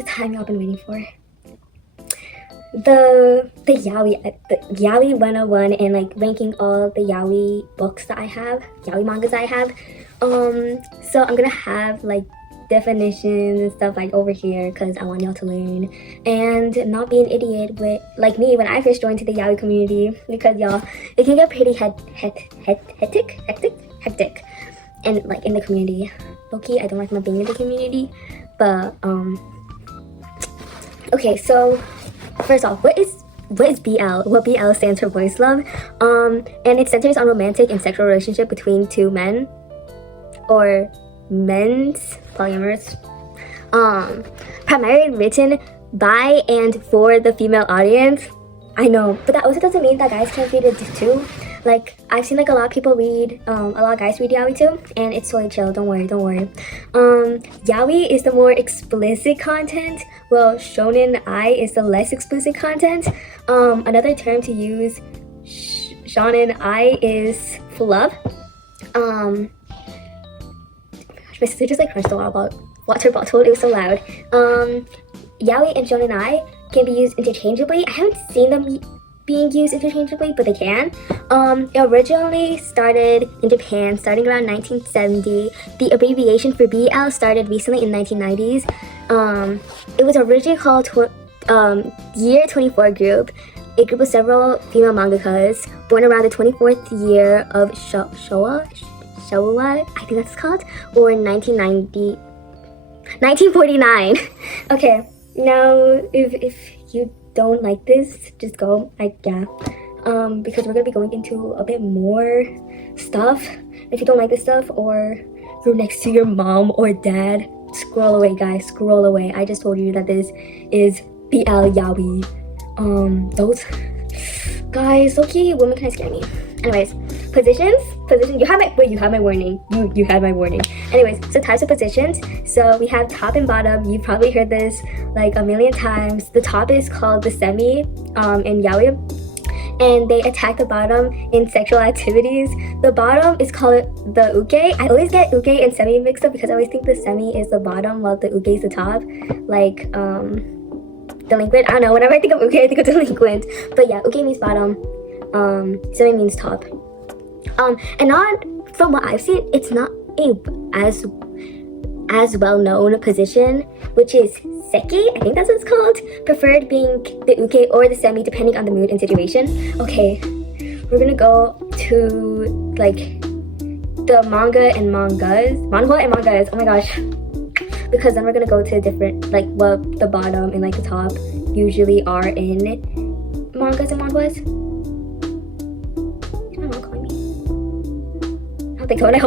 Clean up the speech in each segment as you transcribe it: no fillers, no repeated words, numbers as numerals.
the time y'all been waiting for. The yaoi 101 and like ranking all the yaoi books that I have, yaoi mangas I have. So I'm gonna have like definitions and stuff like over here because I want y'all to learn and not be an idiot with like me when I first joined to the yaoi community, because y'all, it can get pretty hectic and like in the community. Okay, I don't recommend being in the community, but okay, so first off, what is BL? Well, BL stands for boys love, and it centers on romantic and sexual relationship between two men or men's polyamorous, primarily written by and for the female audience. I know, but that also doesn't mean that guys can't read it too. Like, I've seen like a lot of people read, a lot of guys read yaoi too, and it's totally chill, don't worry. Yaoi is the more explicit content, well, shonen ai is the less explicit content. Another term to use, shonen ai is fluff. My sister just like crunched a lot about water bottle, it was so loud. Yaoi and shonen ai can be used interchangeably. I haven't seen them being used interchangeably, but they can. It originally started in Japan, starting around 1970. The abbreviation for BL started recently in 1990s. It was originally called Year 24 Group, a group of several female mangakas born around the 24th year of Showa, I think that's called, or 1949. Okay, now if you don't like this, just go, because we're gonna be going into a bit more stuff. If you don't like this stuff, or you're next to your mom or dad, scroll away, guys, scroll away. I just told you that this is BL yaoi. Those guys, okay, women kind of scare me. Anyways, position, you have my warning. You had my warning. Anyways, so types of positions. So we have top and bottom. You've probably heard this like a million times. The top is called the semi in yaoi, and they attack the bottom in sexual activities. The bottom is called the uke. I always get uke and semi mixed up because I always think the semi is the bottom while the uke is the top. Like delinquent, I don't know, whenever I think of uke I think of delinquent. But yeah, uke means bottom, semi means top. And not, from what I've seen, it's not a as well-known position, which is seki, I think that's what it's called, preferred being the uke or the semi depending on the mood and situation. Okay, we're gonna go to like the manhwa and mangas, oh my gosh, because then we're gonna go to different, like what the bottom and like the top usually are in mangas and manhwas. And I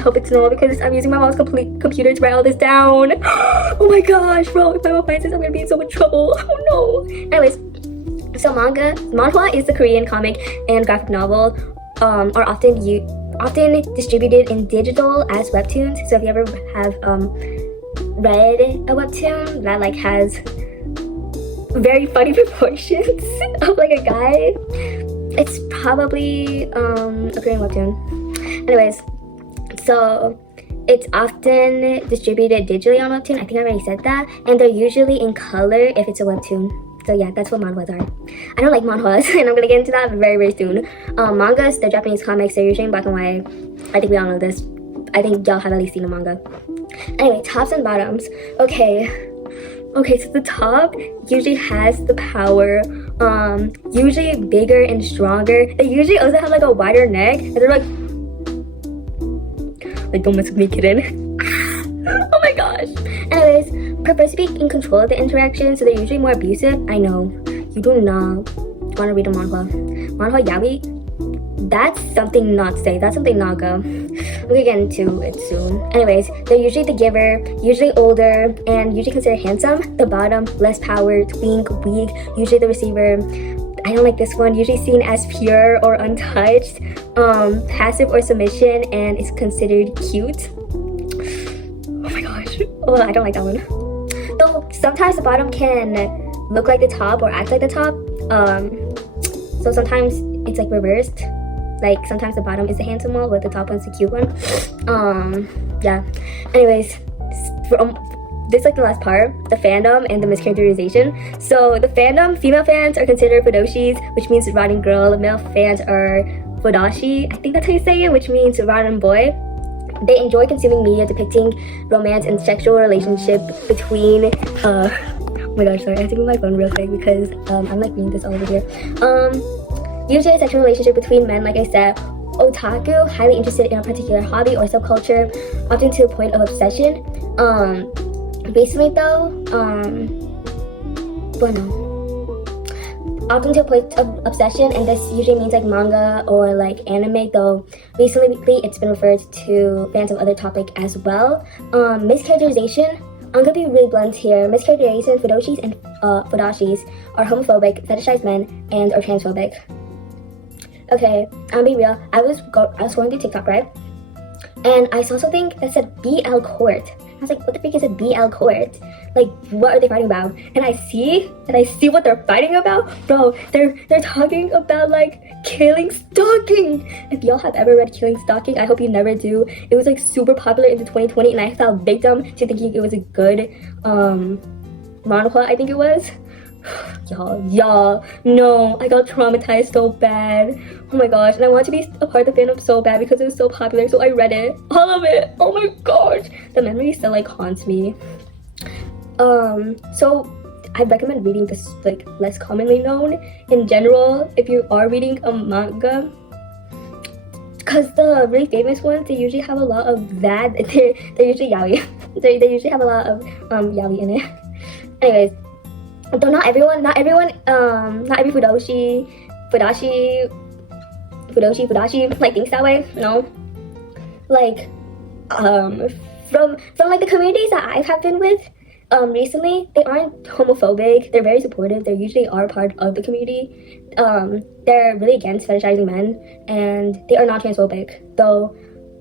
hope it's normal because I'm using my mom's computer to write all this down. Oh my gosh, bro, if my mom finds this, I'm gonna be in so much trouble. Oh no. Anyways, so manhwa is the Korean comic and graphic novel, are often distributed in digital as webtoons. So if you ever have read a webtoon that like has very funny proportions of like a guy, it's probably a Korean webtoon. Anyways, so it's often distributed digitally on webtoon. I think I already said that. And they're usually in color if it's a webtoon. So yeah, that's what manhwas are. I don't like manhwas, and I'm gonna get into that very, very soon. Mangas, they're Japanese comics. They're usually in black and white. I think we all know this. I think y'all have at least seen a manga. Anyway, tops and bottoms. Okay, so the top usually has the power, usually bigger and stronger. They usually also have like a wider neck, and they're like don't mess with me, kitten. Oh my gosh. Anyways, prefer to be in control of the interaction, so they're usually more abusive. I know, you do not want to read a manhwa yaoi. That's something not to say. That's something not go. We'll get into it soon. Anyways, they're usually the giver, usually older, and usually considered handsome. The bottom, less power, weak, usually the receiver. I don't like this one. Usually seen as pure or untouched, passive or submission, and is considered cute. Oh my gosh. Oh, I don't like that one. Though sometimes the bottom can look like the top or act like the top. So sometimes it's like reversed. Like sometimes the bottom is the handsome one, but the top one's the cute one. Yeah. Anyways, this is like the last part, the fandom and the mischaracterization. So the fandom, female fans are considered Fudoshis, which means rotten girl. Male fans are Fudashi, I think that's how you say it, which means rotten boy. They enjoy consuming media depicting romance and sexual relationship between oh my gosh, sorry, I have to move my phone real quick because I'm like reading this all over here. Usually a sexual relationship between men, like I said. Otaku, highly interested in a particular hobby or subculture, often to a point of obsession. Recently though, often to a point of obsession, and this usually means like manga or like anime, though recently it's been referred to fans of other topic as well. Mischaracterization, I'm gonna be really blunt here. Mischaracterization, Fudoshis and Fudashis are homophobic, fetishized men, and are transphobic. Okay, I'll be real. I was going through TikTok, right? And I saw something that said BL Court. I was like, what the freak is a BL Court? Like, what are they fighting about? And I see what they're fighting about. Bro, they're talking about like Killing Stalking. If y'all have ever read Killing Stalking, I hope you never do. It was like super popular in 2020, and I fell victim to thinking it was a good manhwa, I think it was. Y'all, no, I got traumatized so bad. Oh my gosh, and I wanted to be a part of the fandom so bad because it was so popular, so I read it, all of it. Oh my gosh, the memory still like haunts me. So I recommend reading this like less commonly known in general if you are reading a manga, because the really famous ones, they usually have a lot of that. They're usually yaoi. they usually have a lot of yaoi in it. Anyways, though not every Fudoshi like thinks that way. No, like from like the communities that I have been with recently, they aren't homophobic. They're very supportive. They usually are part of the community. They're really against fetishizing men, and they are not transphobic. Though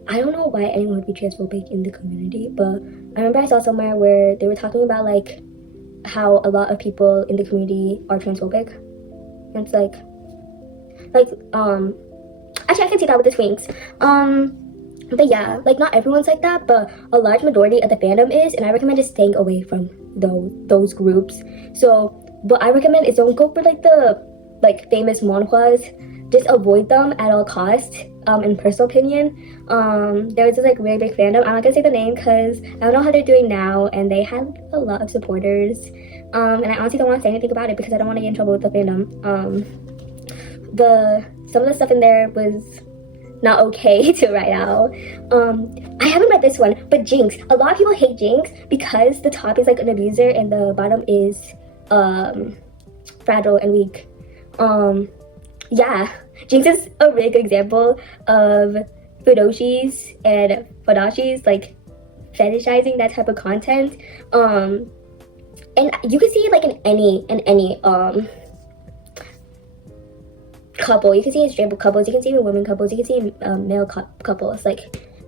I don't know why anyone would be transphobic in the community, but I remember I saw somewhere where they were talking about like how a lot of people in the community are transphobic. And it's like actually I can see that with the twinks. But yeah, like not everyone's like that, but a large majority of the fandom is, and I recommend just staying away from those groups. So what I recommend is don't go for like the like famous manhwas. Just avoid them at all costs. In personal opinion, there was this like really big fandom. I'm not gonna say the name because I don't know how they're doing now, and they have a lot of supporters. And I honestly don't want to say anything about it because I don't want to get in trouble with the fandom. Some of the stuff in there was not okay to write out. I haven't read this one, but Jinx. A lot of people hate Jinx because the top is like an abuser and the bottom is fragile and weak. Yeah, Jinx is a really good example of Fudoshis and Fudashis like fetishizing that type of content. And you can see it like in any couple. You can see it in straight couples, you can see it in women couples, you can see it in male couples. Like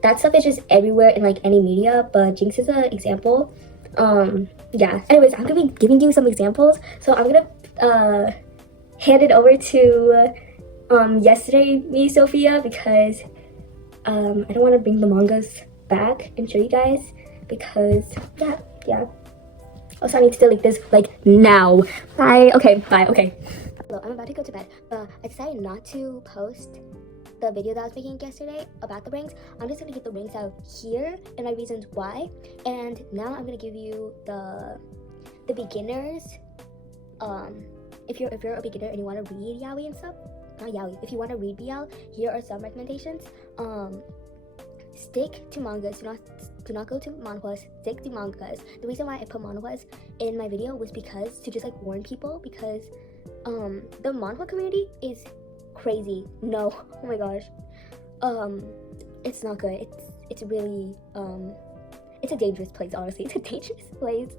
that stuff is just everywhere in like any media, but Jinx is an example. Yeah, anyways, I'm gonna be giving you some examples, so I'm gonna hand it over to yesterday me Sophia, because I don't want to bring the mangas back and show you guys because yeah. Also, I need to delete this like now. Bye. Okay, bye. Okay. Hello, I'm about to go to bed, but I decided not to post the video that I was making yesterday about the rings. I'm just gonna get the rings out here and my reasons why. And now I'm gonna give you the beginners. If you're a beginner and you want to read yaoi and stuff, not yaoi. If you want to read BL, here are some recommendations. Stick to mangas. Do not go to manhwas. Stick to mangas. The reason why I put manhwas in my video was because to just like warn people, because the manhwa community is crazy. No, oh my gosh, it's not good. It's really it's a dangerous place. Honestly, it's a dangerous place.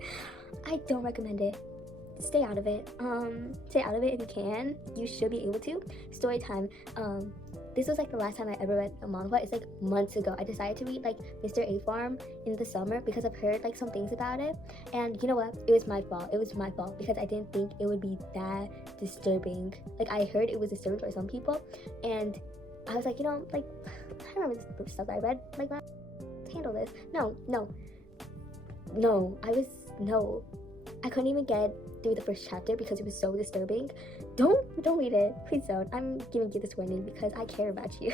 I don't recommend it. Stay out of it. Stay out of it if you can. You should be able to. Story time. This was like the last time I ever read a manhwa. It's like months ago. I decided to read like Mr. A Farm in the summer because I've heard like some things about it. And you know what? It was my fault. It was my fault because I didn't think it would be that disturbing. Like I heard it was disturbing for some people, and I was like, you know, like I remember this stuff I read. Like, let's handle this. No. no, I couldn't even get through the first chapter because it was so disturbing. Don't read it, please don't. I'm giving you this warning because I care about you.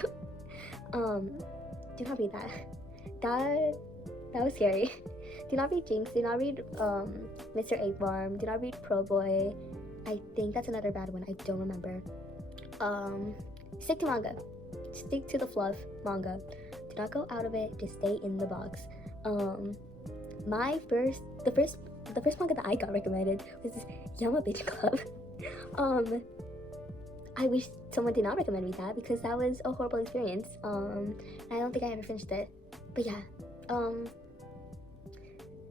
Do not read that. That was scary. Do not read Jinx. Do not read Mr. Eggworm. Do not read Pro Boy. I think that's another bad one. I don't remember. Stick to manga. Stick to the fluff manga. Do not go out of it. Just stay in the box. The first manga that I got recommended was Yama Bitch Club. I wish someone did not recommend me that because that was a horrible experience. I don't think I ever finished it. But yeah,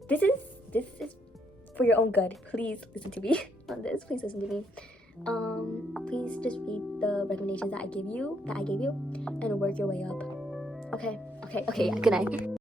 this is for your own good. Please listen to me on this. Please listen to me. Please just read the recommendations that I gave you, and work your way up. Okay. Yeah, good night.